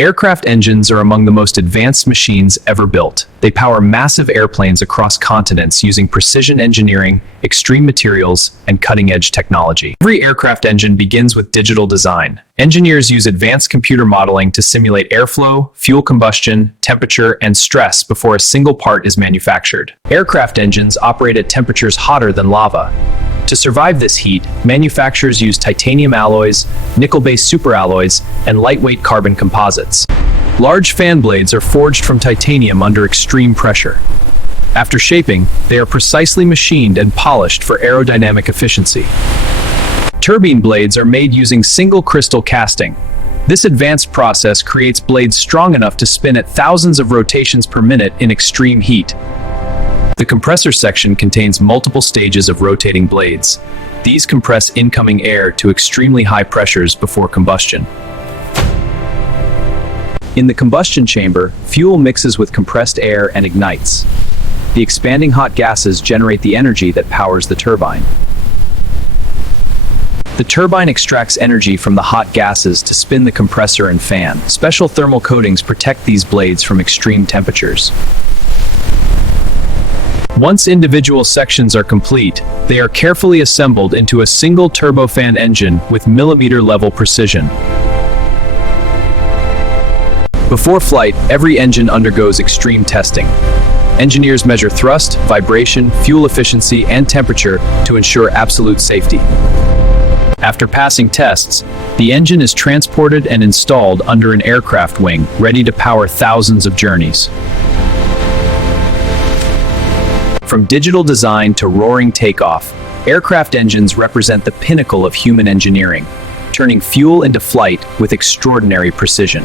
Aircraft engines are among the most advanced machines ever built. They power massive airplanes across continents using precision engineering, extreme materials, and cutting-edge technology. Every aircraft engine begins with digital design. Engineers use advanced computer modeling to simulate airflow, fuel combustion, temperature, and stress before a single part is manufactured. Aircraft engines operate at temperatures hotter than lava. To survive this heat, manufacturers use titanium alloys, nickel-based superalloys, and lightweight carbon composites. Large fan blades are forged from titanium under extreme pressure. After shaping, they are precisely machined and polished for aerodynamic efficiency. Turbine blades are made using single crystal casting. This advanced process creates blades strong enough to spin at thousands of rotations per minute in extreme heat. The compressor section contains multiple stages of rotating blades. These compress incoming air to extremely high pressures before combustion. In the combustion chamber, fuel mixes with compressed air and ignites. The expanding hot gases generate the energy that powers the turbine. The turbine extracts energy from the hot gases to spin the compressor and fan. Special thermal coatings protect these blades from extreme temperatures. Once individual sections are complete, they are carefully assembled into a single turbofan engine with millimeter-level precision. Before flight, every engine undergoes extreme testing. Engineers measure thrust, vibration, fuel efficiency, and temperature to ensure absolute safety. After passing tests, the engine is transported and installed under an aircraft wing, ready to power thousands of journeys. From digital design to roaring takeoff, aircraft engines represent the pinnacle of human engineering, turning fuel into flight with extraordinary precision.